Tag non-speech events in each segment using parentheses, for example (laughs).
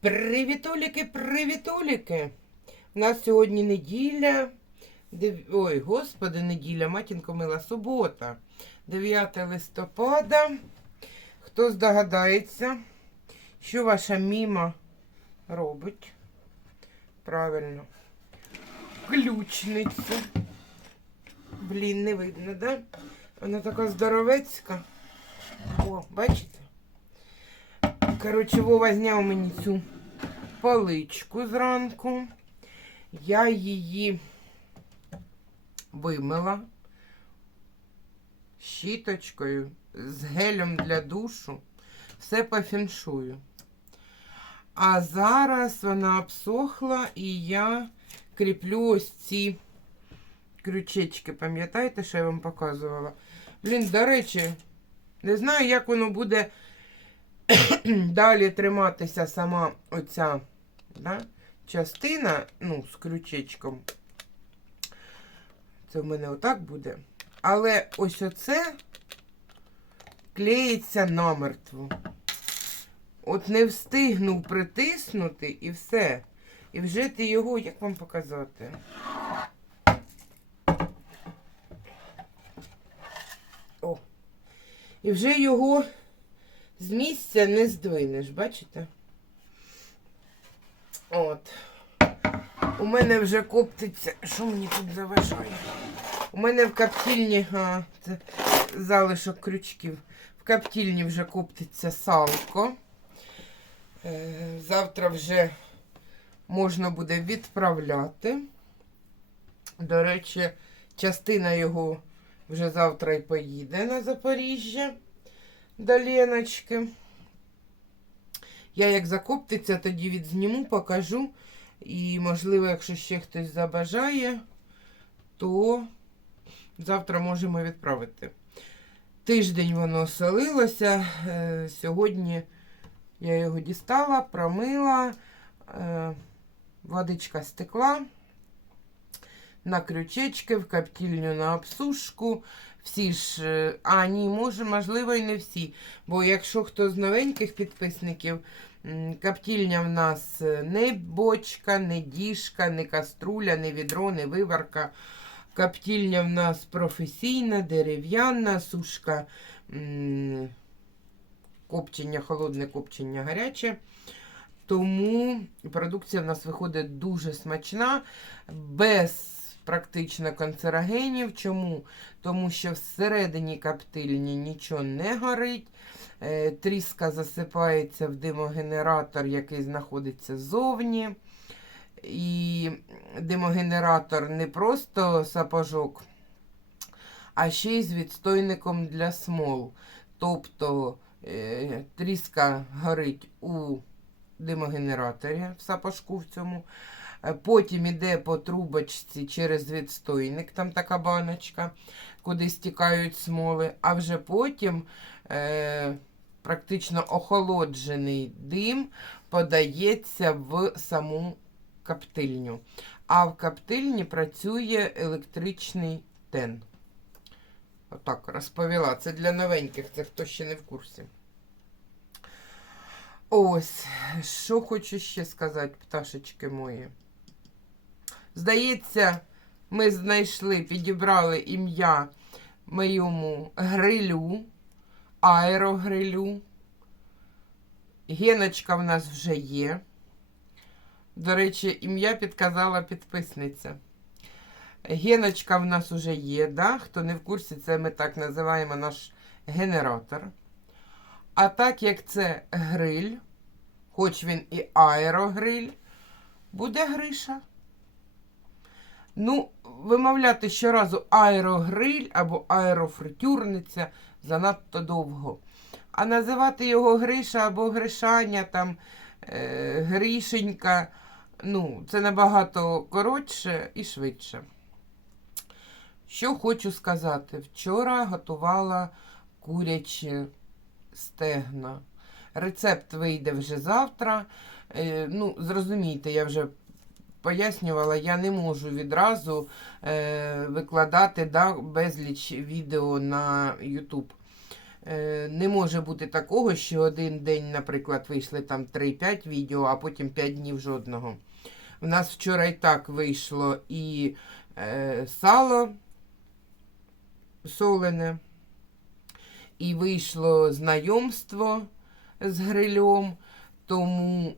Привітуліки, привітуліки! У нас сьогодні неділя. Ой, господи, неділя, матінко мила субота. 9 листопада. Хто здогадається, що ваша міма робить? Правильно. Ключниця. Блін, не видно, да? Вона така здоровецька. О, бачите? Коротше, Вова зняв мені цю паличку зранку. Я її вимила щіточкою з гелем для душу. Все по фіншую. А зараз вона обсохла і я кріплю ось ці крючечки. Пам'ятаєте, що я вам показувала? Блін, до речі, не знаю, як воно буде (coughs) далі триматися сама оця да, частина, ну, з крючечком. Це в мене отак буде. Але ось оце клеїться намертво. От не встигнув притиснути і все. І вже ти його, як вам показати? О. І вже його з місця не здвинеш, бачите? От. У мене вже коптиться. Що мені тут заважає? У мене в каптільні, а, це залишок крючків. В каптільні вже коптиться салко. Е, завтра вже можна буде відправляти. До речі, частина його вже завтра й поїде на Запоріжжя до Леночки. Я як закоптиться, тоді відзніму, покажу. І, можливо, якщо ще хтось забажає, то завтра можемо відправити. Тиждень воно солилося. Е, Сьогодні я його дістала, промила, е, водичка стекла. На крючечки, в каптільню на обсушку. Всі ж, е, а ні, може, можливо, і не всі. Бо якщо хто з новеньких підписників, м, каптільня в нас е, не бочка, не діжка, не каструля, не відро, не виварка. Каптільня в нас професійна, дерев'яна, сушка, копчення, холодне копчення гаряче. Тому продукція в нас виходить дуже смачна, без практично канцерогенів. Чому? Тому що всередині каптильні нічого не горить. Е, Тріска засипається в димогенератор, який знаходиться ззовні. І димогенератор не просто сапожок, а ще й з відстойником для смол. Тобто е, тріска горить у димогенераторі в сапожку в цьому. Е, Потім іде по трубочці через відстойник, там така баночка, куди стікають смоли, а вже потім е, практично охолоджений дим подається в саму каптильню. А в каптильні працює електричний тен. Отак розповіла. Це для новеньких, це хто ще не в курсі. Ось, що хочу ще сказати, пташечки мої. Здається, ми знайшли, підібрали ім'я моєму грилю, аерогрилю. Геночка в нас вже є. До речі, ім'я підказала підписниця. Геночка в нас вже є, да? хто не в курсі, це ми так називаємо наш генератор. А так як це гриль, хоч він і аерогриль, буде гриша. Ну, вимовляти щоразу аерогриль або аерофритюрниця занадто довго. А називати його Гриша або Гришаня, там, е, Грішенька, ну, це набагато коротше і швидше. Що хочу сказати, вчора готувала курячі стегна. Рецепт вийде вже завтра. Е, ну, зрозумійте, я вже пояснювала, я не можу відразу е, викладати да, безліч відео на YouTube. Е, Не може бути такого, що один день, наприклад, вийшли там 3-5 відео, а потім 5 днів жодного. У нас вчора і так вийшло і е, сало солене, і вийшло знайомство з грильом, тому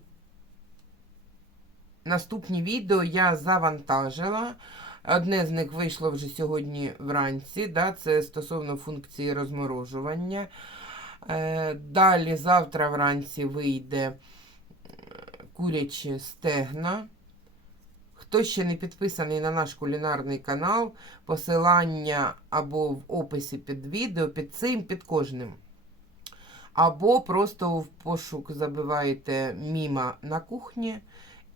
наступні відео я завантажила. Одне з них вийшло вже сьогодні вранці, да, це стосовно функції розморожування. Е, далі завтра вранці вийде е, курячі стегна. Хто ще не підписаний на наш кулінарний канал, посилання або в описі під відео, під цим, під кожним. Або просто в пошук забиваєте міма на кухні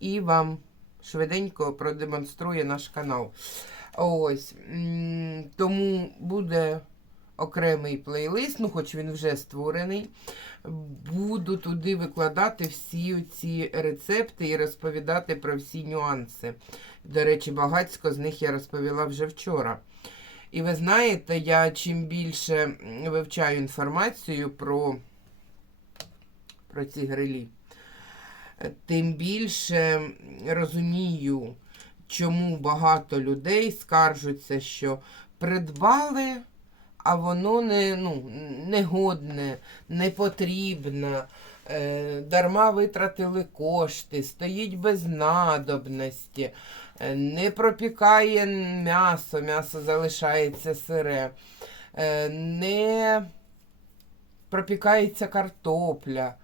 і вам швиденько продемонструє наш канал. Ось. Тому буде окремий плейлист, ну хоч він вже створений. Буду туди викладати всі ці рецепти і розповідати про всі нюанси. До речі, багатько з них я розповіла вже вчора. І ви знаєте, я чим більше вивчаю інформацію про, про ці грилі, тим більше розумію, чому багато людей скаржуться, що придбали, а воно не, ну, негодне, не потрібне, е, дарма витратили кошти, стоїть без надобності, е, не пропікає м'ясо, м'ясо залишається сире, е, не пропікається картопля.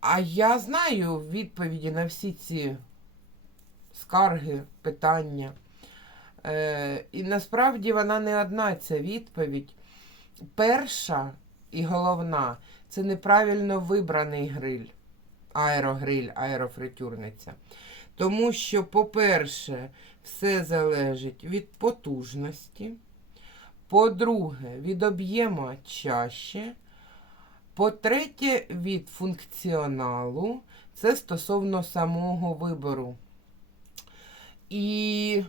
А я знаю відповіді на всі ці скарги, питання. Е, і насправді вона не одна ця відповідь. Перша і головна це неправильно вибраний гриль, аерогриль, аерофритюрниця. Тому що, по-перше, все залежить від потужності. По-друге, від об'єму чаші. По-третє, від функціоналу. Це стосовно самого вибору. І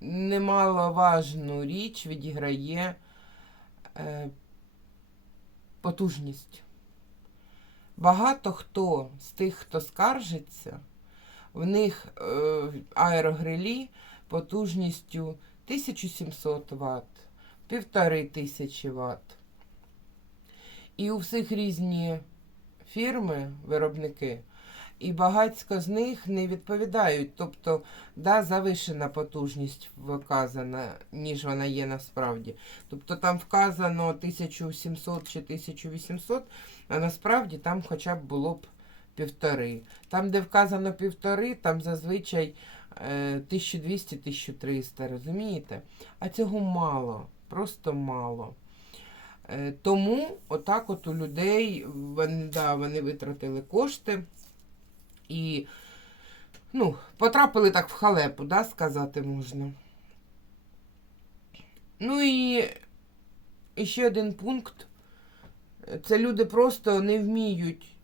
немаловажну річ відіграє е, потужність. Багато хто з тих, хто скаржиться, в них е, аерогрилі потужністю 1700 Вт, 1500 Вт. І у всіх різні фірми, виробники, і багатько з них не відповідають. Тобто, да, завишена потужність вказана, ніж вона є насправді. Тобто там вказано 1700 чи 1800, а насправді там хоча б було б півтори. Там, де вказано півтори, там зазвичай е, 1200-1300, розумієте? А цього мало, просто мало. Е, Тому отак от у людей вони, да, вони витратили кошти і ну, потрапили так в халепу, да, сказати можна. Ну і, ще один пункт. Це люди просто не вміють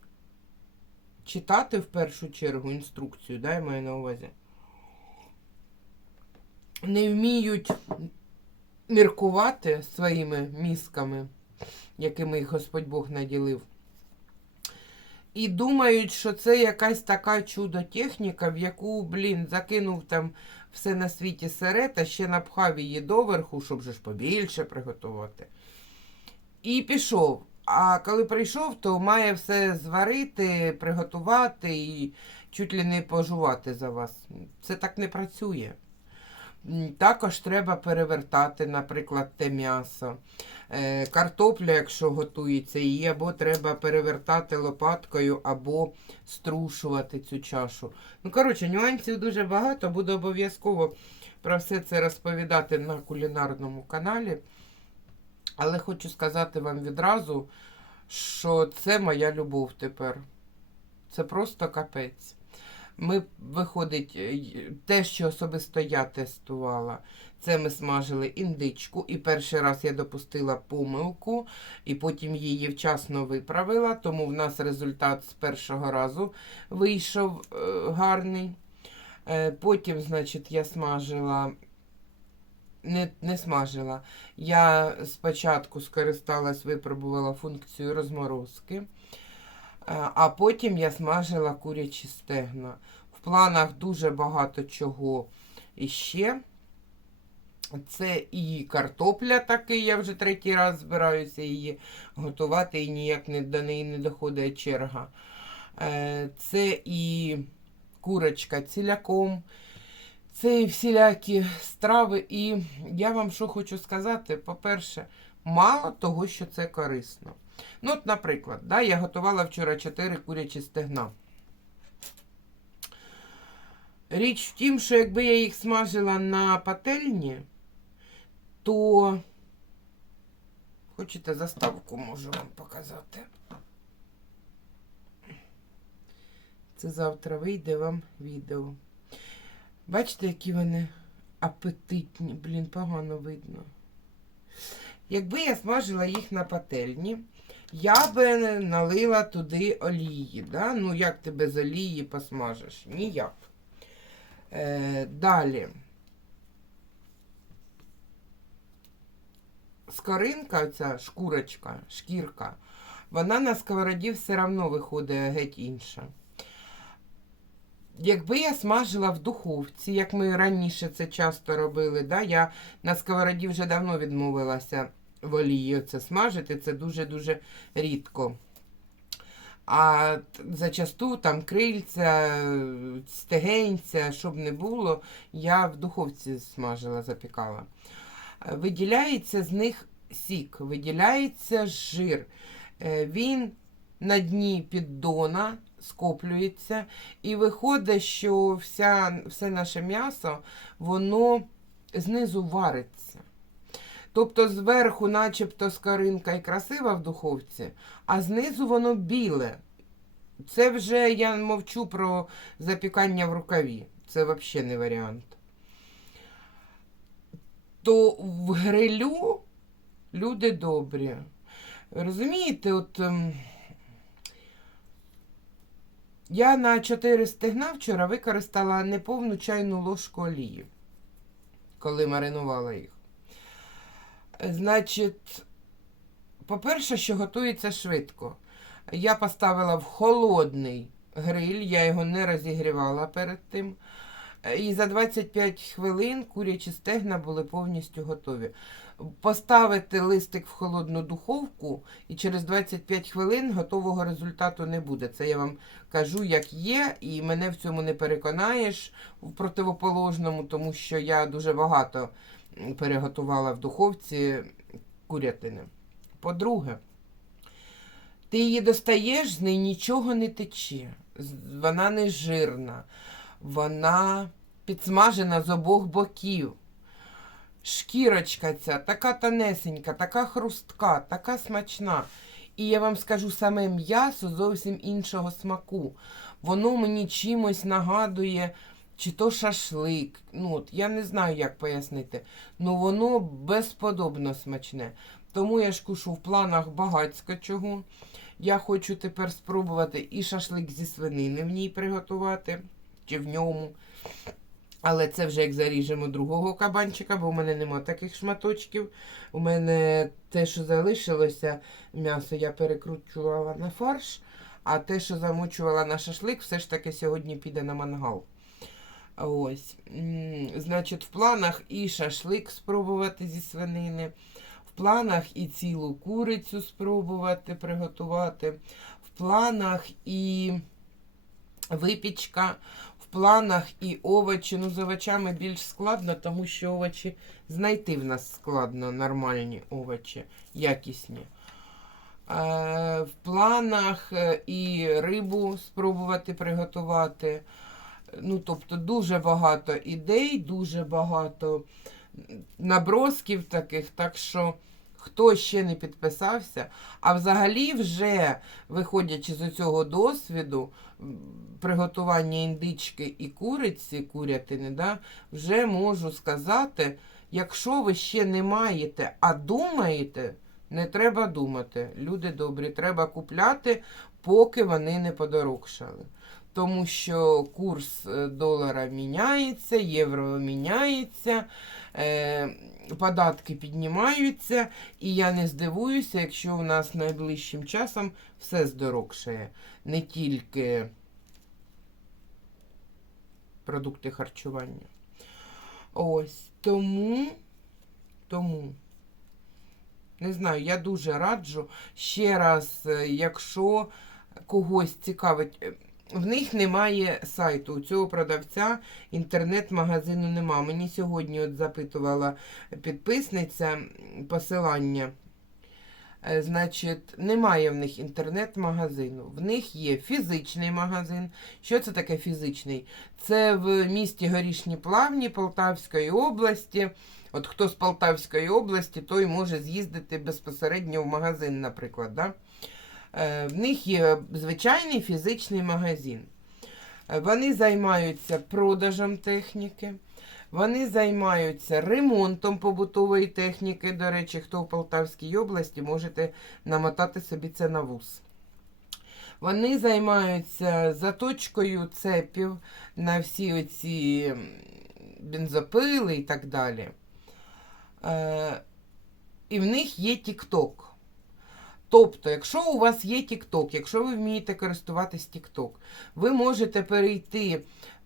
читати в першу чергу інструкцію, да, я маю на увазі. Не вміють міркувати своїми мізками, якими їх Господь Бог наділив. І думають, що це якась така чудо-техніка, в яку, блін, закинув там все на світі сире та ще напхав її доверху, щоб же ж побільше приготувати. І пішов. А коли прийшов, то має все зварити, приготувати і чуть ли не пожувати за вас. Це так не працює. Також треба перевертати, наприклад, те м'ясо. Е, Картопля, якщо готується, її або треба перевертати лопаткою, або струшувати цю чашу. Ну, коротше, нюансів дуже багато. Буду обов'язково про все це розповідати на кулінарному каналі. Але хочу сказати вам відразу, що це моя любов тепер. Це просто капець. Ми, виходить, е, те, що особисто я тестувала, це ми смажили індичку, і перший раз я допустила помилку, і потім її вчасно виправила, тому в нас результат з першого разу вийшов е, гарний. Е, потім, значить, я смажила не, не смажила. Я спочатку скористалась, випробувала функцію розморозки, а потім я смажила курячі стегна. В планах дуже багато чого іще. Це і картопля такий, я вже третій раз збираюся її готувати, і ніяк не, до неї не доходить черга. Е, Це і курочка ціляком, це і всілякі страви. І я вам що хочу сказати, по-перше, мало того, що це корисно. Ну, от, наприклад, да, я готувала вчора 4 курячі стегна. Річ в тім, що якби я їх смажила на пательні, то хочете заставку можу вам показати. Це завтра вийде вам відео. Бачите, які вони апетитні, блін, погано видно. Якби я смажила їх на пательні, я би налила туди олії. Да? Ну, як ти без олії посмажеш? Ніяк. Е, далі. Скоринка, ця шкурочка, шкірка, вона на сковороді все одно виходить геть інша. Якби я смажила в духовці, як ми раніше це часто робили, да, я на сковороді вже давно відмовилася в це смажити, це дуже-дуже рідко. А зачасту там крильця, стегенця, щоб не було, я в духовці смажила, запікала. Виділяється з них сік, виділяється жир. Е, Він на дні піддона скоплюється, і виходить, що вся, все наше м'ясо, воно знизу вариться. Тобто зверху, начебто, скоринка і красива в духовці, а знизу воно біле. Це вже я мовчу про запікання в рукаві. Це взагалі не варіант. То в грилю люди добрі. Розумієте, от ем, я на 4 стегна вчора використала неповну чайну ложку олії, коли маринувала їх. Значить, по-перше, що готується швидко. Я поставила в холодний гриль, я його не розігрівала перед тим. І за 25 хвилин курячі стегна були повністю готові. Поставити листик в холодну духовку, і через 25 хвилин готового результату не буде. Це я вам кажу, як є, і мене в цьому не переконаєш в противоположному, тому що я дуже багато переготувала в духовці курятини. По-друге, ти її достаєш, з неї нічого не тече. Вона не жирна, вона підсмажена з обох боків. Шкірочка ця така тонесенька, така хрустка, така смачна. І я вам скажу, саме м'ясо зовсім іншого смаку. Воно мені чимось нагадує, чи то шашлик. Ну, от, я не знаю, як пояснити. Ну воно безподобно смачне. Тому я ж кушу в планах багацько чого. Я хочу тепер спробувати і шашлик зі свинини в ній приготувати, чи в ньому. Але це вже як заріжемо другого кабанчика, бо у мене нема таких шматочків. У мене те, що залишилося, м'ясо я перекручувала на фарш, а те, що замочувала на шашлик, все ж таки сьогодні піде на мангал. Ось. Значить, в планах і шашлик спробувати зі свинини, в планах і цілу курицю спробувати приготувати, в планах і випічка, в планах і овочі. Ну, з овочами більш складно, тому що овочі знайти в нас складно, нормальні овочі, якісні. В планах е, і рибу спробувати приготувати. Ну, тобто дуже багато ідей, дуже багато набросків таких, так що хто ще не підписався, а взагалі вже виходячи з цього досвіду приготування індички і куриці, курятини, да, вже можу сказати, якщо ви ще не маєте, а думаєте, не треба думати. Люди добрі, треба купляти, поки вони не подорожчали. Тому що курс е, долара міняється, євро міняється, е, податки піднімаються, і я не здивуюся, якщо у нас найближчим часом все здорожчає. Не тільки продукти харчування. Ось тому, тому. Не знаю, я дуже раджу. Ще раз, е, якщо когось цікавить, в них немає сайту. У цього продавця інтернет-магазину нема. Мені сьогодні от запитувала підписниця посилання. Е, Значить, немає в них інтернет-магазину. В них є фізичний магазин. Що це таке фізичний? Це в місті Горішні Плавні Полтавської області. От хто з Полтавської області, той може з'їздити безпосередньо в магазин, наприклад. Да? Е, В них є звичайний фізичний магазин. Е, Вони займаються продажем техніки, вони займаються ремонтом побутової техніки. До речі, хто в Полтавській області, можете намотати собі це на вуз. Вони займаються заточкою цепів на всі оці бензопили і так далі. Е, і в них є TikTok. Тобто, якщо у вас є TikTok, якщо ви вмієте користуватись TikTok, ви можете перейти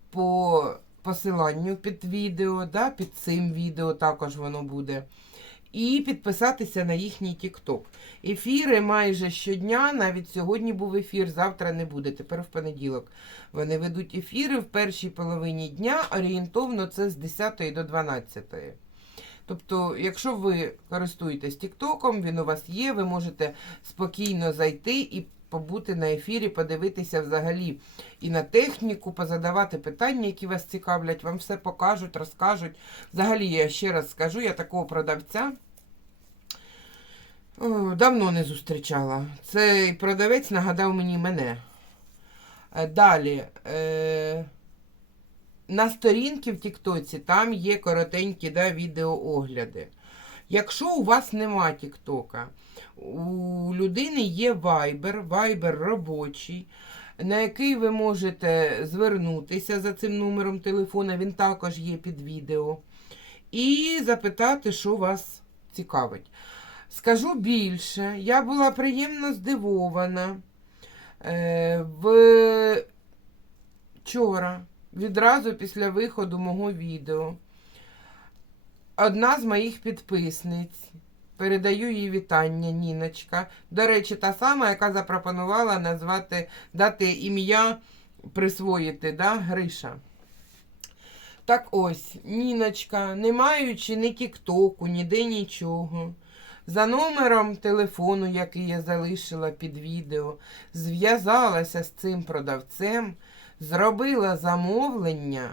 по посиланню під відео, да, під цим відео також воно буде. І підписатися на їхній TikTok. Ефіри майже щодня, навіть сьогодні був ефір, завтра не буде. Тепер в понеділок. Вони ведуть ефіри в першій половині дня, орієнтовно це з 10 до 12. Тобто, якщо ви користуєтесь Тіктоком, він у вас є, ви можете спокійно зайти і побути на ефірі, подивитися взагалі і на техніку, позадавати питання, які вас цікавлять, вам все покажуть, розкажуть. Взагалі, я ще раз скажу, я такого продавця давно не зустрічала. Цей продавець нагадав мені мене. Е, Далі. Е- на сторінці в Тіктоці там є коротенькі да, відеоогляди. Якщо у вас нема Тіктока, у людини є Viber, Viber робочий, на який ви можете звернутися за цим номером телефона, він також є під відео, і запитати, що вас цікавить. Скажу більше, я була приємно здивована е, вчора відразу після виходу мого відео. Одна з моїх підписниць. Передаю їй вітання, Ніночка. До речі, та сама, яка запропонувала назвати, дати ім'я, присвоїти, да, Гриша. Так ось, Ніночка, не маючи ні Тіктоку, ніде нічого. За номером телефону, який я залишила під відео, зв'язалася з цим продавцем зробила замовлення.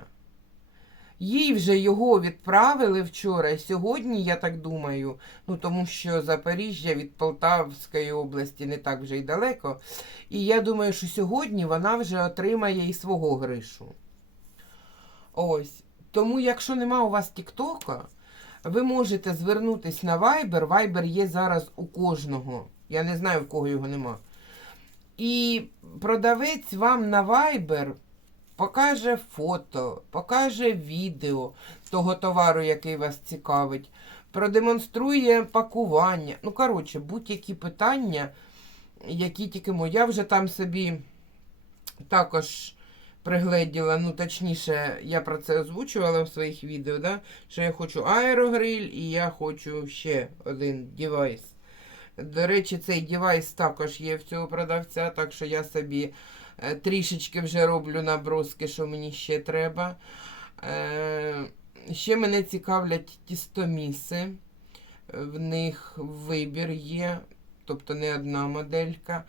Їй вже його відправили вчора. Сьогодні, я так думаю, ну тому що Запоріжжя від Полтавської області не так вже й далеко. І я думаю, що сьогодні вона вже отримає і свого гришу. Ось. Тому, якщо нема у вас Тіктока, ви можете звернутися на Viber. Viber є зараз у кожного. Я не знаю, в кого його нема. І продавець вам на Viber покаже фото, покаже відео того товару, який вас цікавить, продемонструє пакування. Ну, коротше, будь-які питання, які тільки мо. Я вже там собі також пригледіла, ну, точніше, я про це озвучувала в своїх відео, да? що я хочу аерогриль і я хочу ще один девайс. До речі, цей девайс також є в цього продавця, так що я собі е, трішечки вже роблю наброски, що мені ще треба. Е, ще мене цікавлять тістоміси. В них вибір є, тобто не одна моделька.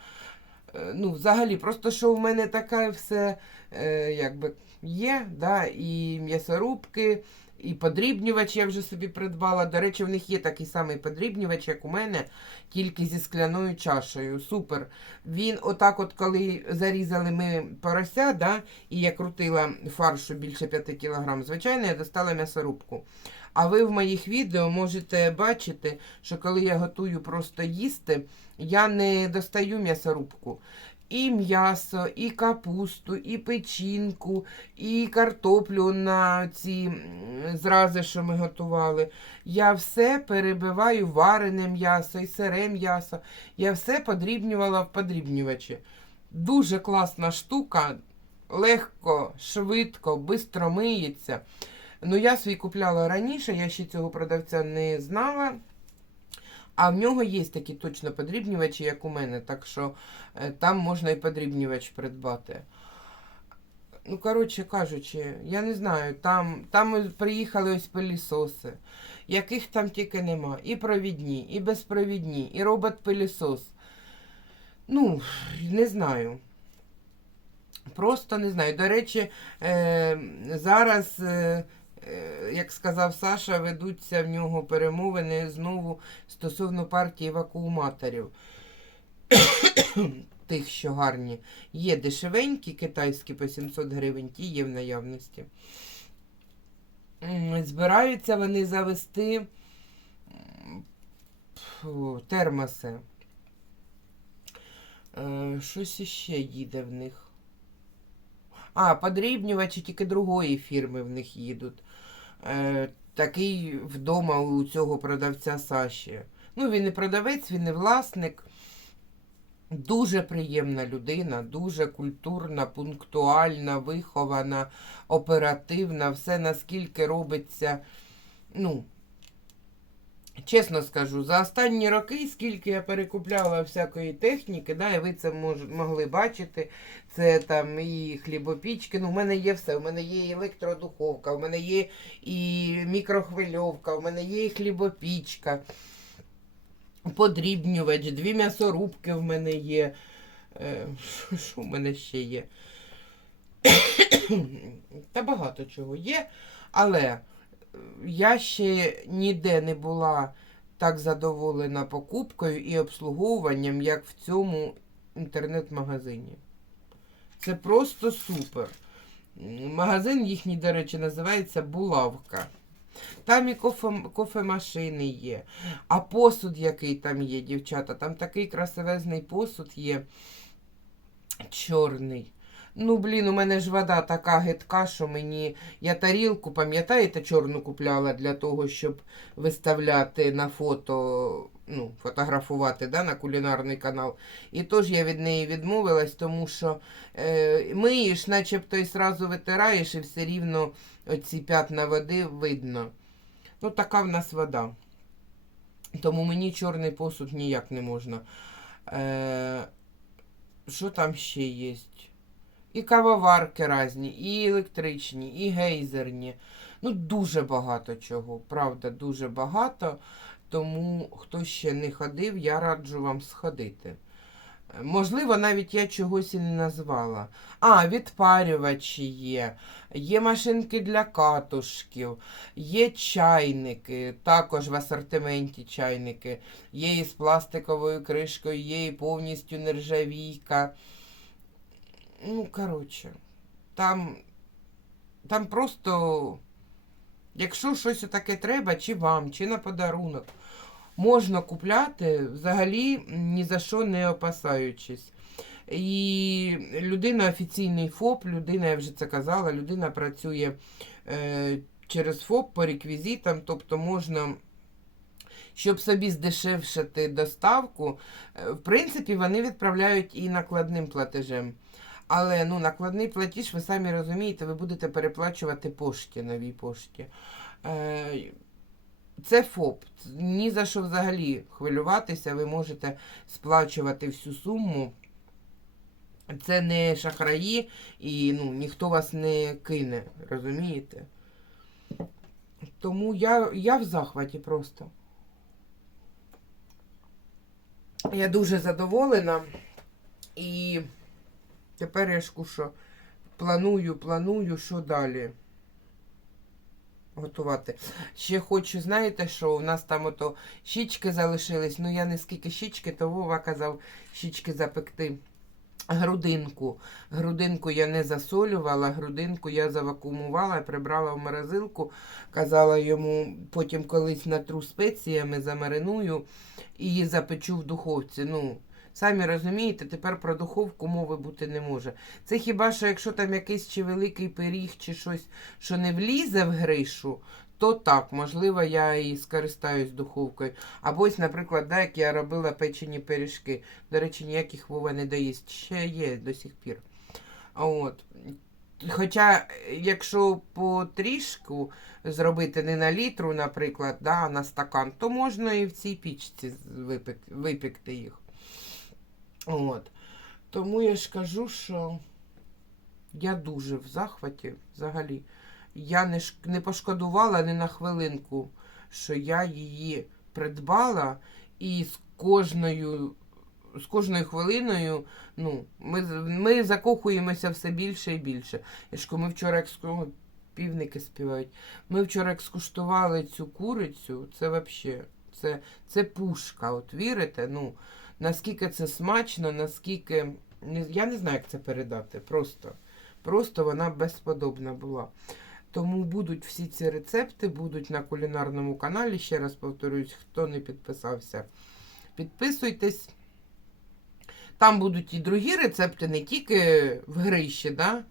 Е, ну, взагалі, просто що в мене таке все якби є, да, і м'ясорубки, і подрібнювач я вже собі придбала. До речі, в них є такий самий подрібнювач, як у мене, тільки зі скляною чашею. Супер. Він, отак, от коли зарізали ми порося, да, і я крутила фаршу більше 5 кг, звичайно, я достала м'ясорубку. А ви в моїх відео можете бачити, що коли я готую просто їсти, я не достаю м'ясорубку. І м'ясо, і капусту, і печінку, і картоплю на ці зрази, що ми готували. Я все перебиваю варене м'ясо і сире м'ясо. Я все подрібнювала в подрібнювачі. Дуже класна штука, легко, швидко, швидко миється. Ну, я свій купляла раніше, я ще цього продавця не знала. А в нього є такі точно подрібнювачі, як у мене, так що е, там можна і подрібнювач придбати. Ну, коротше кажучи, я не знаю, там, там приїхали ось пилісоси, яких там тільки нема. І провідні, і безпровідні, і робот-пилісос. Ну, не знаю. Просто не знаю. До речі, е, зараз, е, як сказав Саша, ведуться в нього перемовини знову стосовно партії вакууматорів. (coughs) Тих, що гарні. Є дешевенькі китайські по 700 гривень, ті є в наявності. Збираються вони завести термоси. Е, Щось іще їде в них. А, подрібнювачі тільки другої фірми в них їдуть. Е, такий вдома у цього продавця Саші. Ну, він не продавець, він не власник. Дуже приємна людина, дуже культурна, пунктуальна, вихована, оперативна, все наскільки робиться. Ну, чесно скажу, за останні роки, скільки я перекупляла всякої техніки, да, і ви це мож, могли бачити. Це там і хлібопічки. Ну, в мене є все. У мене є і електродуховка, у мене є і мікрохвильовка, у мене є і хлібопічка подрібнювач, дві м'ясорубки в мене є. Е, (laughs) що- в мене ще є? (coughs) Та багато чого є. Але я ще ніде не була так задоволена покупкою і обслуговуванням, як в цьому інтернет-магазині. Це просто супер. Магазин їхній, до речі, називається Булавка. Там і кофе, кофемашини є. А посуд, який там є, дівчата, там такий красивезний посуд є чорний. Ну, блін, у мене ж вода така гидка, що мені. Я тарілку, пам'ятаєте, чорну купляла для того, щоб виставляти на фото, ну, фотографувати да, на кулінарний канал. І тож я від неї відмовилась, тому що е, миєш, начебто і сразу витираєш, і все рівно оці п'ятна води видно. Ну, така в нас вода. Тому мені чорний посуд ніяк не можна. Е, що там ще є? І кавоварки різні, і електричні, і гейзерні. Ну, дуже багато чого. Правда, дуже багато. Тому, хто ще не ходив, я раджу вам сходити. Можливо, навіть я чогось і не назвала. А, відпарювачі є, є машинки для катушків, є чайники, також в асортименті чайники. Є і з пластиковою кришкою, є і повністю нержавійка. Ну, коротше, там, там просто, якщо щось таке треба, чи вам, чи на подарунок, можна купляти взагалі ні за що не опасаючись. І людина офіційний ФОП, людина, я вже це казала, людина працює е, через ФОП по реквізитам, тобто можна, щоб собі здешевшити доставку, е, в принципі, вони відправляють і накладним платежем. Але ну, накладний платіж, ви самі розумієте, ви будете переплачувати пошті, новій пошті. Е, це ФОП. Ні за що взагалі хвилюватися, ви можете сплачувати всю суму. Це не шахраї і ну, ніхто вас не кине, розумієте? Тому я, я в захваті просто. Я дуже задоволена і тепер я ж кушу, планую, планую, що далі готувати. Ще хочу, знаєте, що у нас там ото щічки залишились, ну я не скільки щічки, то Вова казав щічки запекти. Грудинку. Грудинку я не засолювала, грудинку я завакуумувала, прибрала в морозилку. Казала йому, потім колись натру спеціями, замариную і запечу в духовці. Ну, Самі розумієте, тепер про духовку мови бути не може. Це хіба що якщо там якийсь чи великий пиріг, чи щось, що не влізе в гришу, то так, можливо, я і скористаюсь духовкою. Або ось, наприклад, да, як я робила печені пиріжки. До речі, ніяких Вова не доїсть. Ще є до сих пір. От. Хоча, якщо по трішку зробити не на літру, наприклад, да, а на стакан, то можна і в цій пічці випекти їх. От. Тому я ж кажу, що я дуже в захваті взагалі. Я не, ш... не пошкодувала ні на хвилинку, що я її придбала, і з кожною, з кожною хвилиною ну, ми, ми закохуємося все більше і більше. Я ж ми вчора як півники співають. Ми вчора як скуштували цю курицю, це взагалі, це, це пушка. От вірите? Ну, наскільки це смачно, наскільки. Я не знаю, як це передати. Просто, просто вона безподобна була. Тому будуть всі ці рецепти, будуть на кулінарному каналі. Ще раз повторюсь, хто не підписався, підписуйтесь. Там будуть і другі рецепти, не тільки в гриші, да?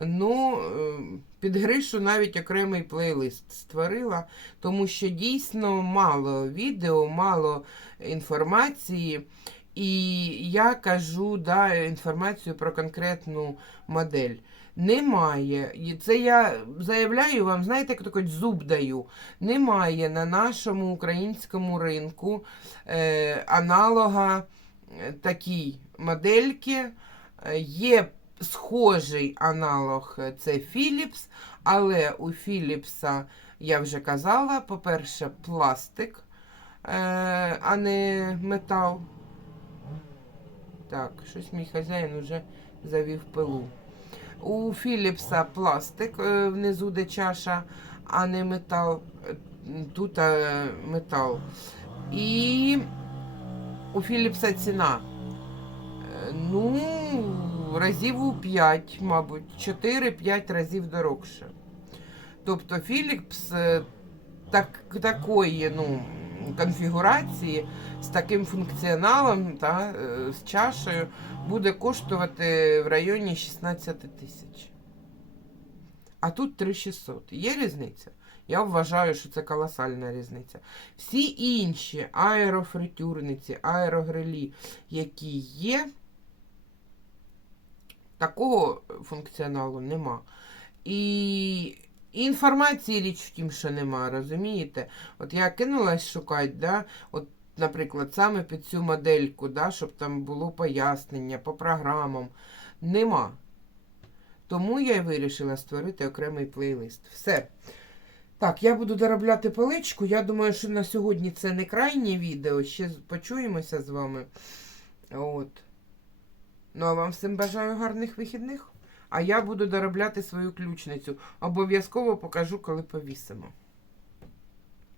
Ну, е, під гришу навіть окремий плейлист створила, тому що дійсно мало відео, мало інформації. І я кажу да, інформацію про конкретну модель. Немає. І це я заявляю вам, знаєте, як зуб даю. Немає на нашому українському ринку е, аналога е, такій модельки. Е, Є схожий аналог е, це Philips, але у Philips, я вже казала, по-перше, пластик, е, а не метал. Так, щось мій хазяїн вже завів пилу. У Філіпса пластик е, внизу де чаша, а не метал. Тут метал. І у Філіпса ціна. Ну, разів у 5, мабуть, 4-5 разів дорогше. Тобто Philips е, так, такої ну, конфігурації з таким функціоналом та, е, з чашею буде коштувати в районі 16 тисяч. А тут 3600. Є різниця? Я вважаю, що це колосальна різниця. Всі інші аерофритюрниці, аерогрилі, які є, такого функціоналу нема. І інформації річ в тім, що нема, розумієте? От я кинулась шукати, да, от, наприклад, саме під цю модельку, да, щоб там було пояснення по програмам. Нема. Тому я й вирішила створити окремий плейлист. Все. Так, я буду доробляти паличку. Я думаю, що на сьогодні це не крайнє відео. Ще почуємося з вами. От. Ну, а вам всім бажаю гарних вихідних. А я буду доробляти свою ключницю. Обов'язково покажу, коли повісимо.